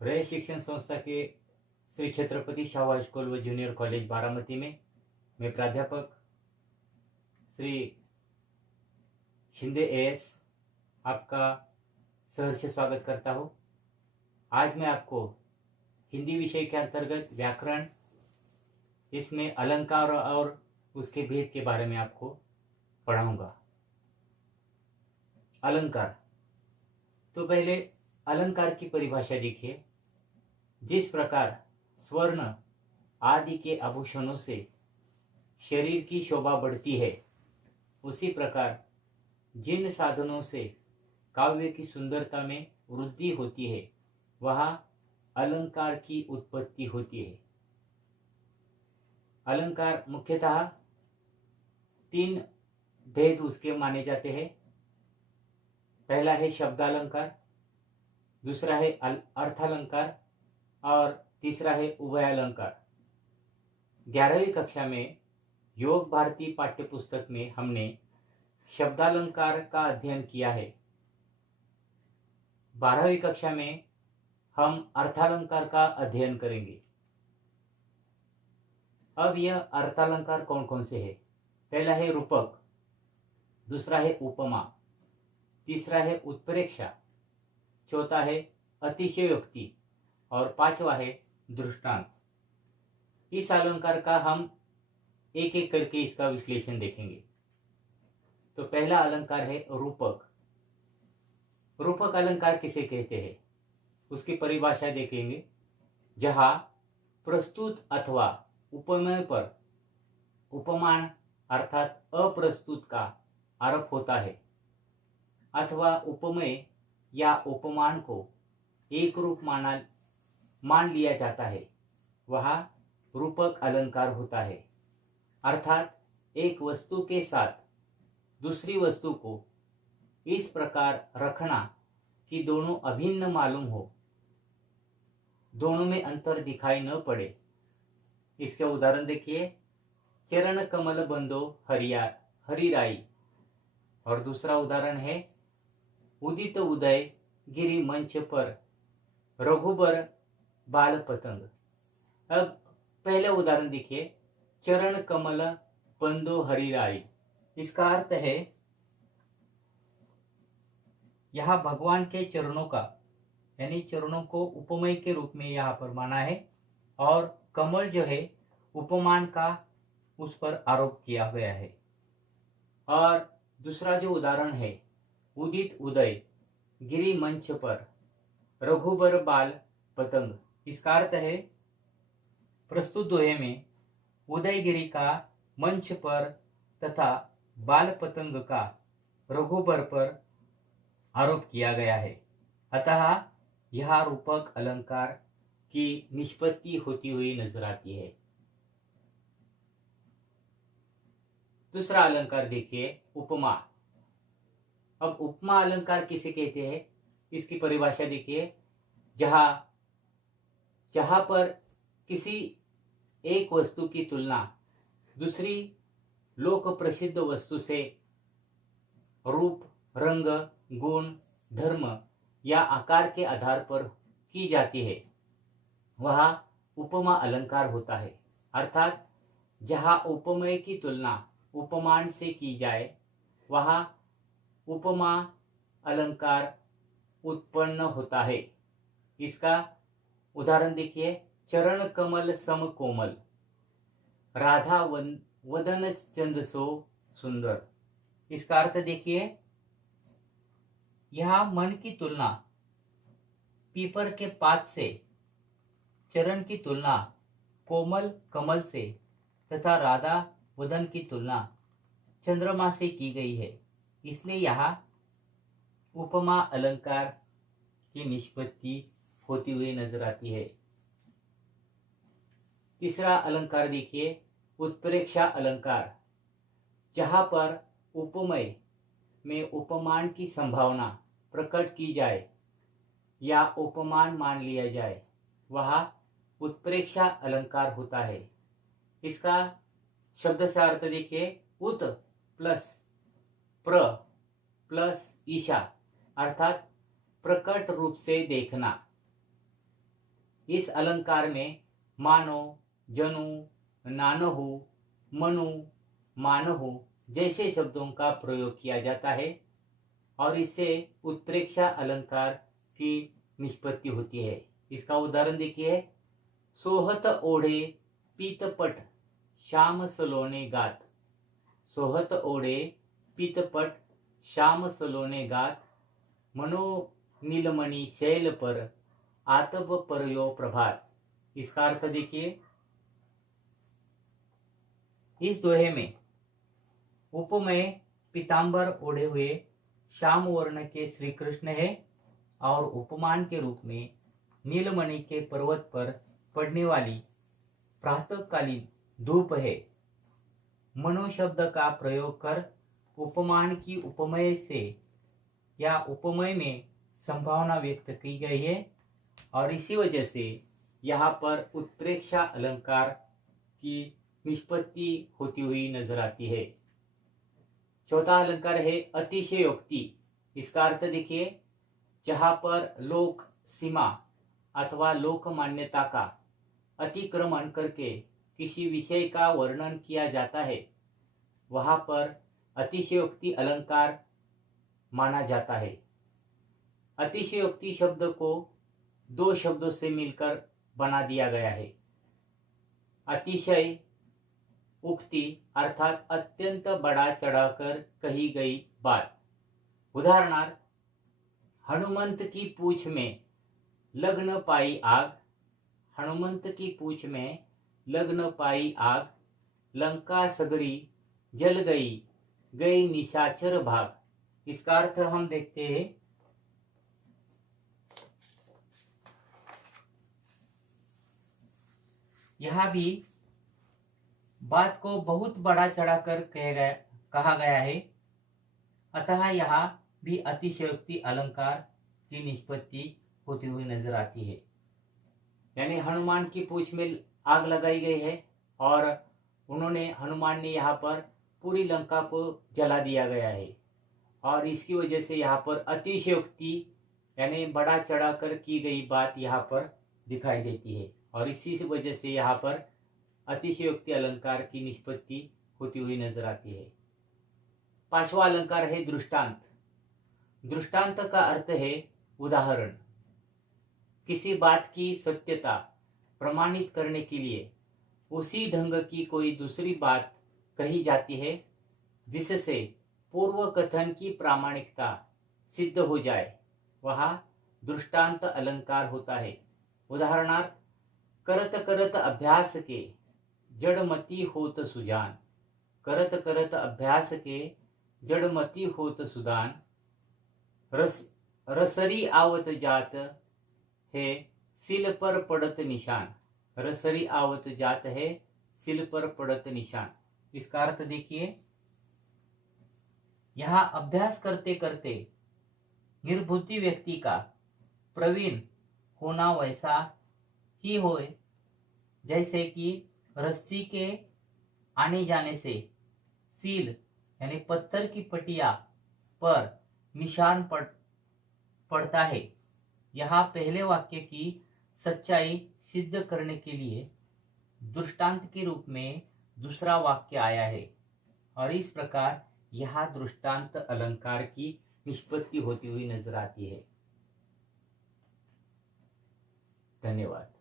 रयत शिक्षण संस्था के श्री छत्रपति शाहू स्कूल व जूनियर कॉलेज बारामती में मैं प्राध्यापक श्री शिंदे एएस आपका सहर्ष स्वागत करता हूँ। आज मैं आपको हिंदी विषय के अंतर्गत व्याकरण, इसमें अलंकार और उसके भेद के बारे में आपको पढ़ाऊंगा। अलंकार, तो पहले अलंकार की परिभाषा देखिए। जिस प्रकार स्वर्ण आदि के आभूषणों से शरीर की शोभा बढ़ती है, उसी प्रकार जिन साधनों से काव्य की सुंदरता में वृद्धि होती है, वह अलंकार की उत्पत्ति होती है। अलंकार मुख्यतः तीन भेद उसके माने जाते हैं। पहला है शब्दालंकार, दूसरा है अर्थालंकार और तीसरा है उभयालंकार। 11वीं कक्षा में योग भारती पाठ्य पुस्तक में हमने शब्दालंकार का अध्ययन किया है। 12वीं कक्षा में हम अर्थालंकार का अध्ययन करेंगे। अब यह अर्थालंकार कौन कौन से है? पहला है रूपक, दूसरा है उपमा, तीसरा है उत्प्रेक्षा, चौथा है अतिशयोक्ति और पांचवा है दृष्टांत। इस अलंकार का हम एक एक करके इसका विश्लेषण देखेंगे। तो पहला अलंकार है रूपक। रूपक अलंकार किसे कहते हैं, उसकी परिभाषा देखेंगे। जहां प्रस्तुत अथवा उपमेय पर उपमान अर्थात अप्रस्तुत का आरोप होता है, अथवा उपमेय या उपमान को एक रूप मान लिया जाता है, वह रूपक अलंकार होता है। अर्थात एक वस्तु के साथ दूसरी वस्तु को इस प्रकार रखना कि दोनों अभिन्न मालूम हो, दोनों में अंतर दिखाई न पड़े। इसके उदाहरण देखिए। चरण कमल बंदो हरिराई, और दूसरा उदाहरण है उदित उदय गिरि मंच पर रघुबर बाल पतंग। अब पहले उदाहरण देखिए, चरण कमल बंदो हरिराई। इसका अर्थ है यहां भगवान के चरणों का, यानी चरणों को उपमेय के रूप में यहां पर माना है, और कमल जो है उपमान का उस पर आरोप किया गया है। और दूसरा जो उदाहरण है, उदित उदय गिरि मंच पर रघुबर बाल पतंग। इसका अर्थ है प्रस्तुत दोहे में उदयगिरी का मंच पर तथा बाल पतंग का रघुबर पर आरोप किया गया है। अतः यह रूपक अलंकार की निष्पत्ति होती हुई नजर आती है। दूसरा अलंकार देखिए, उपमा। अब उपमा अलंकार किसे कहते हैं, इसकी परिभाषा देखिए। जहां पर किसी एक वस्तु की तुलना दूसरी लोक प्रसिद्ध वस्तु से रूप, रंग, गुण, धर्म या आकार के आधार पर की जाती है, वह उपमा अलंकार होता है। अर्थात जहां उपमेय की तुलना उपमान से की जाए, वह उपमा अलंकार उत्पन्न होता है। इसका उदाहरण देखिए। चरण कमल सम कोमल, राधा वदन चंद सो सुंदर। इसका अर्थ देखिए, यह मन की तुलना पीपर के पात से, चरण की तुलना कोमल कमल से तथा राधा वदन की तुलना चंद्रमा से की गई है। इसलिए यह उपमा अलंकार की निष्पत्ति होती हुई नजर आती है। तीसरा अलंकार देखिए, उत्प्रेक्षा अलंकार। जहां पर उपमेय में उपमान की संभावना प्रकट की जाए या उपमान मान लिया जाए, वह उत्प्रेक्षा अलंकार होता है। इसका शब्द से अर्थ देखिए। उत प्लस प्र प्लस ईशा, अर्थात प्रकट रूप से देखना। इस अलंकार में मानो, जनु, नानहु, मनु, मानहु जैसे शब्दों का प्रयोग किया जाता है और इससे उत्प्रेक्षा अलंकार की निष्पत्ति होती है। इसका उदाहरण देखिए, सोहत ओढ़े पीतपट श्याम सलोने गात। सोहत ओढ़े पीतपट श्याम सलोने गात, मनो नीलमणि शैल पर आतब परयो प्रभात। इसका अर्थ देखिए, इस दोहे में उपमेय पीतांबर ओढ़े हुए श्याम वर्ण के श्री कृष्ण है और उपमान के रूप में नीलमणि के पर्वत पर पड़ने वाली प्रातःकालीन धूप है। मनो शब्द का प्रयोग कर उपमान की उपमेय से या उपमेय में संभावना व्यक्त की गई है और इसी वजह से यहाँ पर उत्प्रेक्षा अलंकार की निष्पत्ति होती हुई नजर आती है। चौथा अलंकार है अतिशयोक्ति। इसका अर्थ देखिए, जहाँ पर लोक सीमा अथवा लोक मान्यता का अतिक्रमण करके किसी विषय का वर्णन किया जाता है, वहाँ पर अतिशयोक्ति अलंकार माना जाता है। अतिशयोक्ति शब्द को दो शब्दों से मिलकर बना दिया गया है। अतिशय उक्ति अर्थात अत्यंत बढ़ा चढ़ाकर कही गई बात। उदाहरणार्थ, हनुमंत की पूंछ में लग न पाई आग। हनुमंत की पूंछ में लग न पाई आग, लंका सगरी जल गई, गई निशाचर भाग। इसका अर्थ हम देखते हैं, यहाँ भी बात को बहुत बड़ा चढ़ाकर कहा गया है, अतः यहाँ भी अतिशयोक्ति अलंकार की निष्पत्ति होती हुई नजर आती है। यानी हनुमान की पूंछ में आग लगाई गई है और हनुमान ने यहाँ पर पूरी लंका को जला दिया गया है और इसकी वजह से यहाँ पर अतिशयोक्ति यानी बड़ा चढ़ाकर की गई बात यहाँ पर दिखाई देती है और इसी वजह से यहाँ पर अतिशयोक्ति अलंकार की निष्पत्ति होती हुई नजर आती है। पांचवा अलंकार है दृष्टांत। दृष्टांत का अर्थ है उदाहरण। किसी बात की सत्यता प्रमाणित करने के लिए उसी ढंग की कोई दूसरी बात कही जाती है जिससे पूर्व कथन की प्रामाणिकता सिद्ध हो जाए, वह दृष्टांत अलंकार होता है। उदाहरणार्थ, करत करत अभ्यास के जड़मती होत सुजान। करत करत अभ्यास के जड़मती होत सुदान, रसरी आवत जात है सिल पर पड़त निशान। रसरी आवत जात है सिल पर पड़त निशान। इसका अर्थ देखिए, यहाँ अभ्यास करते करते निर्बुद्धि व्यक्ति का प्रवीण होना वैसा ही होए जैसे कि रस्सी के आने जाने से सील यानी पत्थर की पटिया पर निशान पड़ता है। यहाँ पहले वाक्य की सच्चाई सिद्ध करने के लिए दृष्टांत के रूप में दूसरा वाक्य आया है और इस प्रकार यहाँ दृष्टांत अलंकार की निष्पत्ति होती हुई नजर आती है। धन्यवाद।